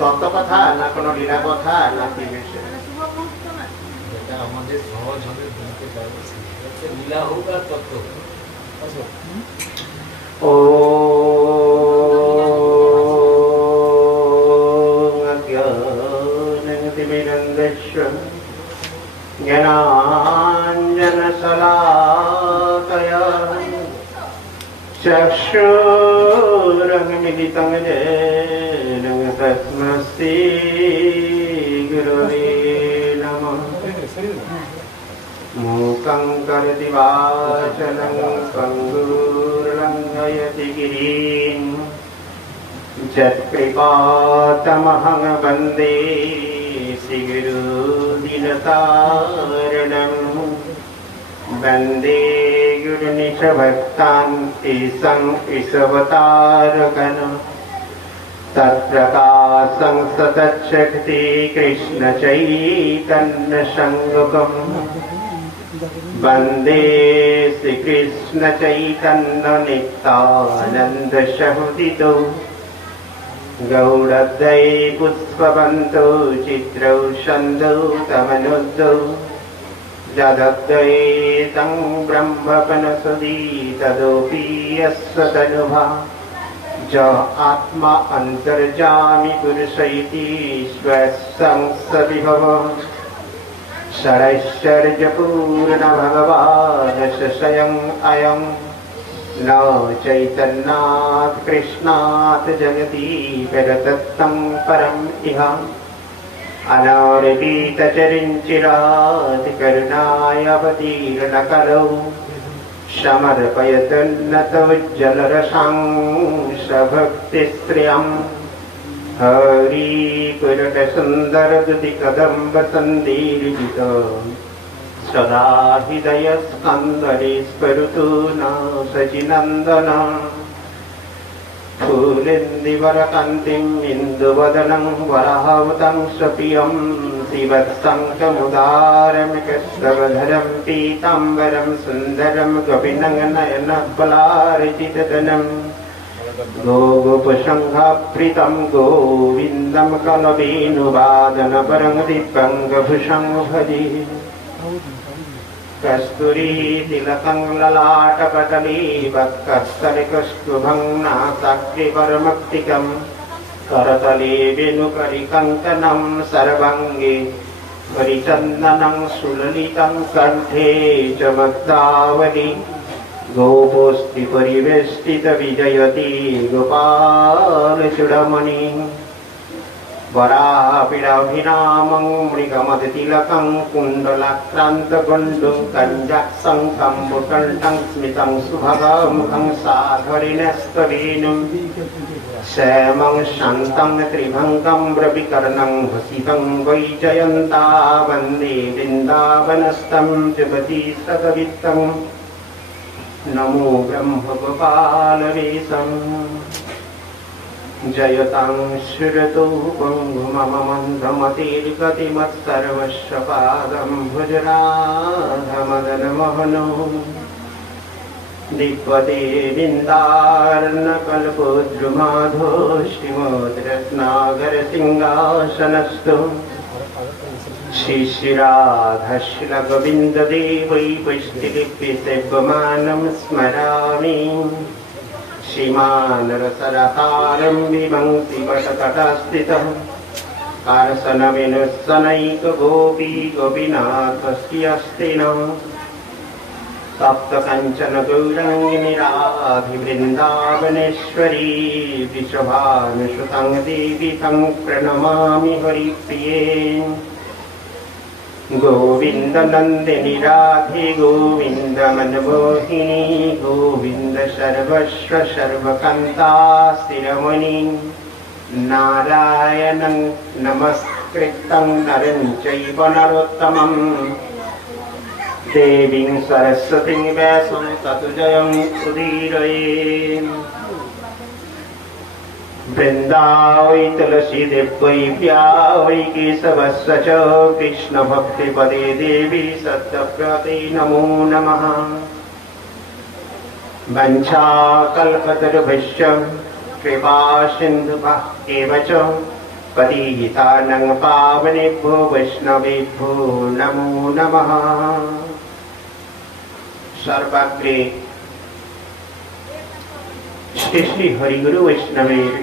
তত্ত্বকথা না কোনো লীলা কথা না কি বিষয়? যেটা আমাদের সহজ হবে বলতে পারবো লীলা হোক আর তত্ত্ব। ও অজ্ঞানতিমিরন্ধস্য জ্ঞানাঞ্জনশলাকয়া চক্ষুরন্মিলিतं येन तस्मै श्रीगुरवे नमः। मूकं करोति वाचनं पङ्गुर्लङ्घयति गिरिं यत्कृपातमहं वन्दे श्रीगुरुदीनतारिणं। वन्दे गुरुनिशभक्तान् ईशं ईशवतारकन् तत्प्रकाशं सतच्छक्ति कृष्णचैतन्यसङ्गमम्। वन्दे श्रीकृष्णचैतन्यनित्यानन्दसहोदितो गौरद्वै पुष्पवन्तौ चित्रौ छन्दौ तमनुद्धौ यदद्वैतं ब्रह्मपनसदि तदोऽपि यस्य तनुभा ज आत्मा अन्तर्जामि पुरुष इति स्वसंसविभव षडैश्वर्यपूर्ण भगवान् स्वयं अयं न चैतन्यात् कृष्णात् जगति परतत्तं परम् इह अनारभीतचरिञ्चिरात् करुणायावतीर्णकलौ समर्पयतुन्नतोज्ज्वलरसां सभक्तिस्त्रियम् हरिपुरटसुन्दरदुतिकदम्बसन्धिर्जित सदा हृदयस्कन्दरे स्फुरतु न सचिनन्दन। फूलेन्दुवरकान्तिम् इन्दुवदनं वराहवतं स्वप्रियं श्रीवत्सङ्कमुदारमिकस्तवधरं पीताम्बरं सुन्दरं कविनयनबलार्जितधनं गोगोपसङ्घप्रीतं गोविन्दं कलवेणुवादनपरं दिव्यङ्गभूषं भजे। कस्तूरी तिलकं ललाटपटले वक्षस्थले नासाग्रिवरमक्तिकं करतले वेणुकरिकङ्कणं सर्वाङ्गे परिचन्दनं सुललितं कण्ठे च मक्तावली गोपोस्ति परिवेष्टित विजयति गोपालचूडमणि। वरापीडाभिरामं मृगमदतिलकं कुण्डलाक्रान्तगण्डुं कञ्जाक्षं मुकण्ठं स्मितं सुभगमुखं साधरिणस्तवेणुं श्यामं शान्तं त्रिभङ्गं रविकर्णं भसितं वैजयन्ता वन्दे वृन्दावनस्थं जगति सदवित्तं नमो ब्रह्मगोपालवेशम्। जयतां श्रुतो मम मन्दमतिर्गतिमत्सर्वस्य पादं भुजराधमदनमोहनो दिग्वते निन्दार्णकल्पोद्रुमाधो श्रीमद्रत्नागरसिंहासनस्थो श्रीश्रीराधश्रीलगोविन्ददेवै वैष्णविसेव्यमानं स्मरामि। श्रीमानरसरतारं विभङ्क्ति वटतटस्थितः कारसनविनुत्सनैकगोपी गोपीनाथस्य अस्ति नः। सप्तकञ्चन गौराङ्गिनी राधिवृन्दावनेश्वरी वृषभानुसुतं देवी तं प्रणमामि हरिप्रिये। गोविंद नंदिनी राधे गोविंद मनमोहिनी गोविंद सर्वस्व सर्वकांता शिरोमणि नारायणं नमस्कृतं नरं चैव नरोत्तमं देवीं सरस्वतीं व्यासं ततो जयं उदीरये। वृंदावै तुलसी देव्या वै केशवस्य च कृष्ण भक्ति पदे देवी सत्यव्रते नमो नमः। वंशाकल्पतरुभ्यश्च कृपा सिन्धुभ्यः एव च पतितानां पावनेभ्यो वैष्णवेभ्यो नमो नमः। सर्वाग्रे श्री श्री हरिगुरु वैष्णवेर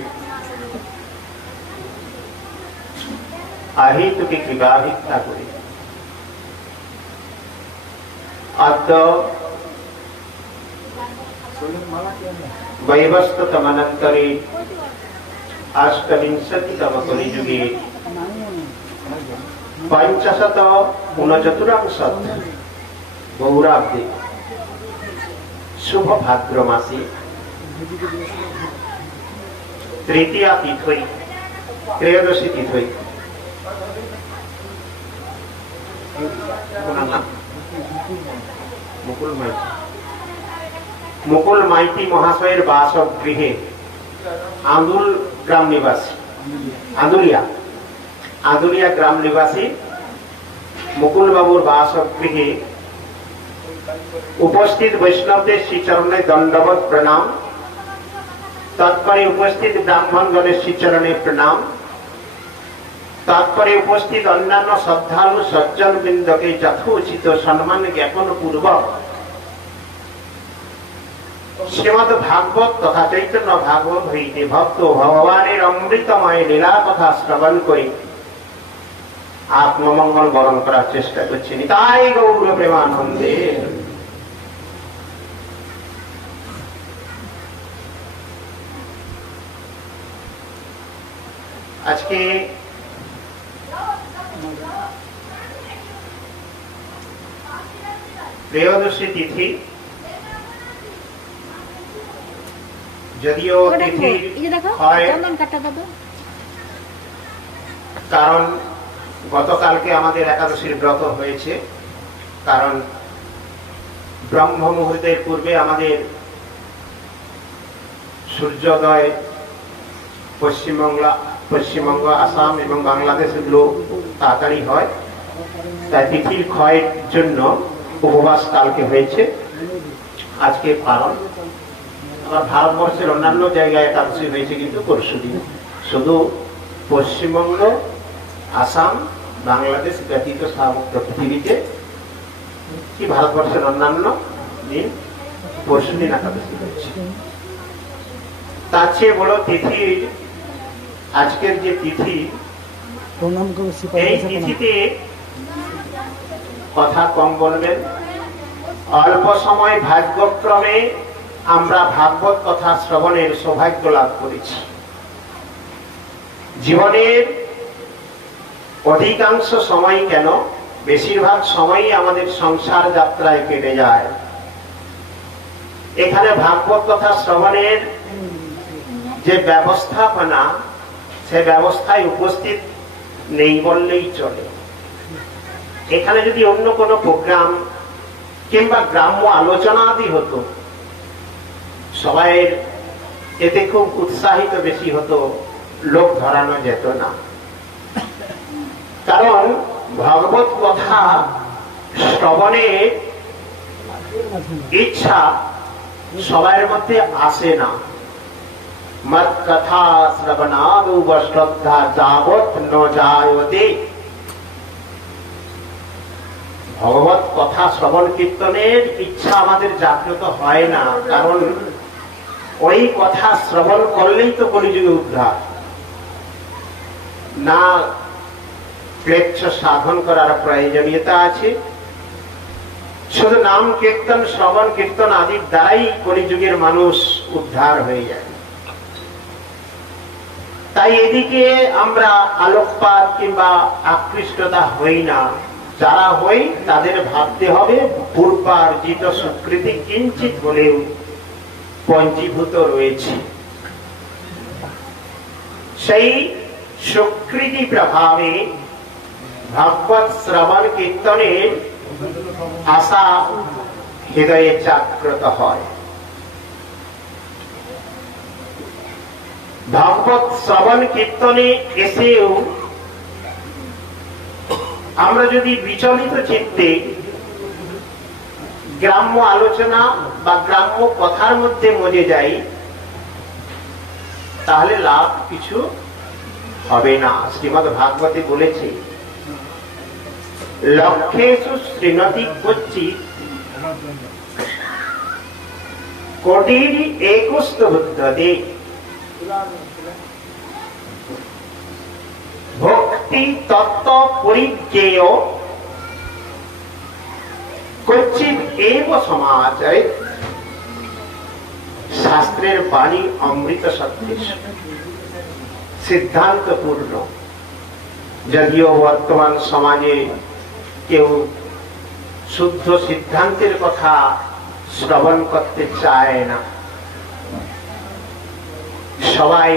अहेतुके कृपा भिक्षा करे अद्य वैवस्वतमनन्तरे अष्टविंशतितम कलियुगे 549 गौराब्दे शुभ भाद्र मासे तृतीया तिथि त्रयोदशी तिथि मुकुल माइती महाशयर बासगृहे आंदुल ग्राम निवासी आंदुलिया ग्राम निवासी मुकुल बाबुर बासगृहे उपस्थित वैष्णवदेर श्री चरणे दंडवत प्रणाम। तत्परे उपस्थित ब्राह्मण गणेर श्री चरणे प्रणाम। तत्परे उपस्थित अन्यान्य श्रद्धालु सज्जन वृंद के यथोचित सम्मान ज्ञापन पूर्वक श्रीमद् भागवत तथा चैतन्य भागवत हईते भक्त भगवानेर अमृतमय लीला कथा श्रवण करे आत्ममंगल बरण करार चेष्टा करछि। निताई गौर प्रेमानंदे। आज के त्रयोदशी तिथि যদিও তিথি হয় কারণ গতকালকে আমাদের একাদশীর ব্রত হয়েছে, কারণ ব্রহ্ম মুহূর্তের পূর্বে আমাদের সূর্যোদয় পশ্চিমবঙ্গ আসাম এবং বাংলাদেশগুলো তাড়াতাড়ি হয়, তাই তিথির ক্ষয়ের জন্য উপবাস কালকে হয়েছে, আজকে পালন। আমার ভারতবর্ষের অন্যান্য জায়গায় একাদশী হয়েছে কিন্তু পরশুদিন, শুধু পশ্চিমবঙ্গ আসাম বাংলাদেশ ব্যতীত সমগ্র পৃথিবীতে কি ভারতবর্ষের অন্যান্য দিন পরশুদিন একাদশী হয়েছে। তার চেয়ে বড় তিথি আজকের যে তিথি, এই তিথিতে কথা কম বলবেন। অল্প সময় ভাগ্যক্রমে আমরা ভাগবত কথা শ্রবণের সৌভাগ্য লাভ করেছি। জীবনের অধিকাংশ সময় কেন বেশিরভাগ সময়ই আমাদের সংসার যাত্রায় কেটে যায়। এখানে ভাগবত কথা শ্রবণের যে ব্যবস্থাপনা, সে ব্যবস্থায় উপস্থিত নেই বললেই চলে। এখানে যদি অন্য কোনো প্রোগ্রাম কিংবা গ্রাম্য আলোচনা আদি হতো, সবাই এতে খুব উৎসাহিত বেশি হতো, লোক ধরানো যেত না। কারণ ভগবত কথা শ্রবণের ইচ্ছা সবার মধ্যে আসে না। মত কথা শ্রবণাদৌ শ্রদ্ধা যাবৎ ন জায়তে। ভগবত কথা শ্রবণ কীর্তনের ইচ্ছা আমাদের জাগ্রত হয় না, কারণ ওই কথা শ্রবণ করলেই তো কলিযুগে উদ্ধার না। ক্লেচ্ছ সাধন করার প্রয়োজনীয়তা আছে, শুধু নাম কীর্তন শ্রবণ কীর্তন আদির দ্বারাই কলিযুগের মানুষ উদ্ধার হয়ে যায়। তাই এদিকে আমরা আলোকপাত কিংবা আকৃষ্টতা হই না। যারা হই তাদের ভাবতে হবে পূর্বার্জিত সুকৃতি কিঞ্চিত হলেও পঞ্জীভূত রয়েছে। সেই সুকৃতি প্রভাবে ভাগবত শ্রবণ কীর্তনের আশা হৃদয়ে জাগ্রত হয়। ভাগবত শ্রবণ কীর্তনে এসেও আমরা যদি বিচলিত চিত্তে গ্রাম্য আলোচনা বা গ্রাম্য কথার মধ্যে মজে যাই, তাহলে লাভ কিছু হবে না। শ্রীমদ্ ভাগবতে বলেছে, লক্ষ্যেষু শৃণোতি ক্বচিৎ কোটির একস্ত বুদ্ধতে। ভক্তি তত্ত্ব পরিজ্ঞেয় ক্বচিৎ এব সমাচরে। শাস্ত্রের বাণী অমৃত সদৃশ, সিদ্ধান্তপূর্ণ। যদিও বর্তমান সমাজে কেউ শুদ্ধ সিদ্ধান্তের কথা শ্রবণ করতে চায় না, সবাই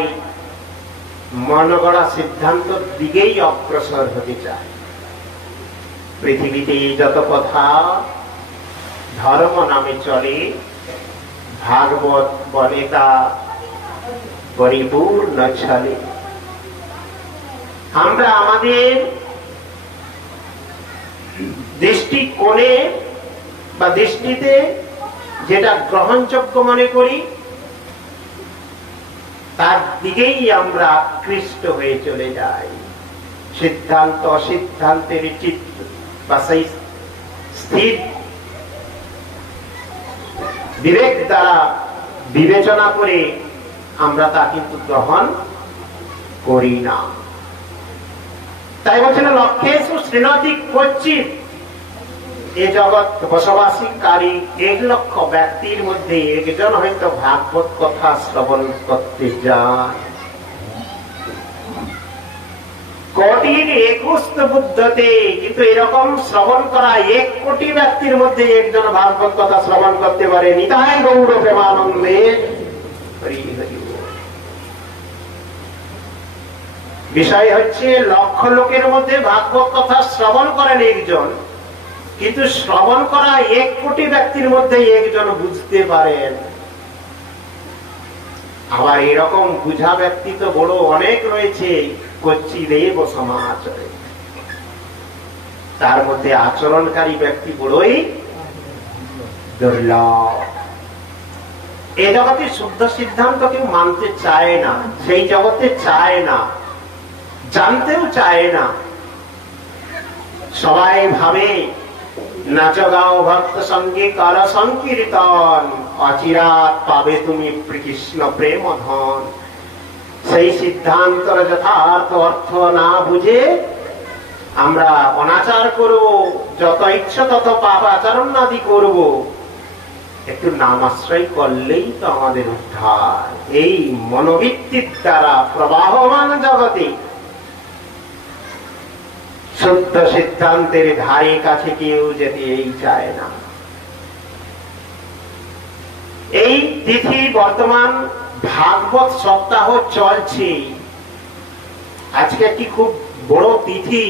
মনগড়া সিদ্ধান্তর দিকেই অগ্রসর হতে চায়। পৃথিবীতে যত কথা ধর্ম নামে চলে, ভাগবত বলে তা পরিপূর্ণ ছলে। আমরা আমাদের দৃষ্টিকোণে বা দৃষ্টিতে যেটা গ্রহণযোগ্য মনে করি, তার দিকেই আমরা আকৃষ্ট হয়ে চলে যাই। সিদ্ধান্ত অসিদ্ধান্তের চিত্ত বা সেই স্থির বিবেক দ্বারা বিবেচনা করে আমরা তা কিন্তু গ্রহণ করি না। তাই বলছেন, লক্ষ্যেষু শৃণোতি ক্বচিৎ। এ জগৎ বসবাসীকারী 1 লক্ষ ব্যক্তির মধ্যে একজন হয়তো ভাগবত কথা শ্রবণ করতে যায়। কোটির একস্ত বুদ্ধতে, কিন্তু এরকম শ্রবণ করা 1 কোটি ব্যক্তির মধ্যে একজন ভাগবত কথা শ্রবণ করতে পারে। নিতাই গৌর প্রেমানন্দে হরি হরি। বিষয় হচ্ছে, লক্ষ লোকের মধ্যে ভাগবত কথা শ্রবণ করেন একজন, কিন্তু শ্রবণ করা 1 কোটি ব্যক্তির মধ্যে একজন বুঝতে পারেন। আবার এরকম বুঝা ব্যক্তি তো বড় অনেক রয়েছে, ক্বচিদেব সমাচরে। তার মধ্যে আচরণকারী ব্যক্তি বড়ই দুর্লভ। এ জগতে শুদ্ধ সিদ্ধান্ত কেউ মানতে চায় না, সেই জগতে চায় না, জানতেও চায় না। সবাই ভাবে নাচ গাও ভক্ত সঙ্গে কর সংকীর্তন, অচিরাত পাবে তুমি কৃষ্ণ প্রেম ধন। সেই সিদ্ধান্তর যথার্থ অর্থ না বুঝে আমরা অনাচার করব, যত ইচ্ছা তত পাপ আচরণ আদি করব। একটু নাম আশ্রয় করলেই তো আমাদের উদ্ধার। এই মনোবৃত্তির দ্বারা প্রবাহমান জগতে শুদ্ধ সিদ্ধান্তের ধারে কাছে কেউ যেতেই চায় না। এই তিথি বর্তমান ভাগবত সপ্তাহ চলছে। আজকে একটি খুব বড় তিথি,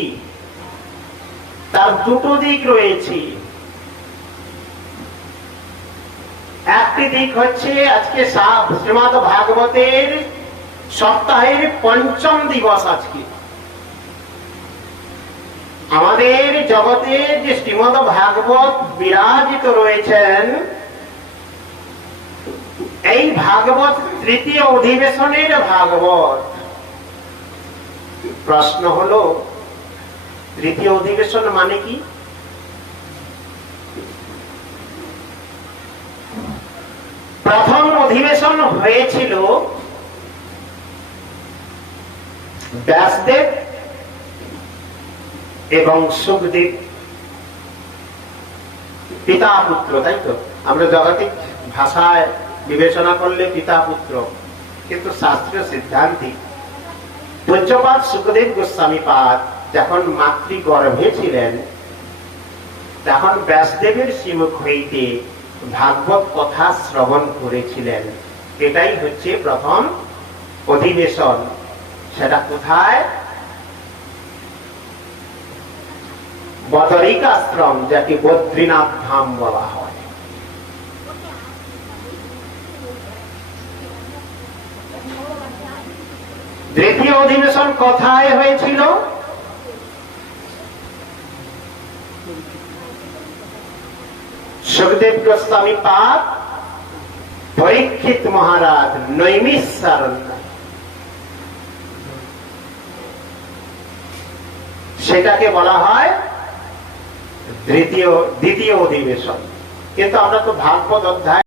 তার 2টো দিক রয়েছে। একটি দিক হচ্ছে আজকে শ্রীমদ্ ভাগবতের সপ্তাহের 5ম দিবস। আজকে আমাদের জগতে যে শ্রীমদ্ ভাগবত বিরাজিত রয়েছেন, এই ভাগবত 3য় অধিবেশনের ভাগবত। প্রশ্ন হলো, 3য় অধিবেশন মানে কি? প্রথম অধিবেশন হয়েছিল ব্যাসদেব এবং সুখদেব, পিতা পুত্র, তাই তো? আমরা জাগতিক ভাষায় বিবেচনা করলে পিতা পুত্র, কিন্তু শাস্ত্রীয় সিদ্ধান্তে পূজ্যপাদ সুখদেব গোস্বামী পাদ যখন মাতৃগর্ভে ছিলেন, তখন ব্যাসদেবের শ্রীমুখ হইতে ভাগবত কথা শ্রবণ করেছিলেন। এটাই হচ্ছে প্রথম অধিবেশন। সেটা কোথায়? বদরিকাশ্রম, যাকে বদ্রীনাথ ধাম বলা হয়। দ্বিতীয় অধিবেশন কোথায় হয়েছিল? সুখদেব গোস্বামী পাদ, পরীক্ষিত মহারাজ, নৈমিষারণ্য। সেটাকে বলা হয় দ্বিতীয় অধিবেশন। কিন্তু আমরা তো ভাগবত অধ্যায়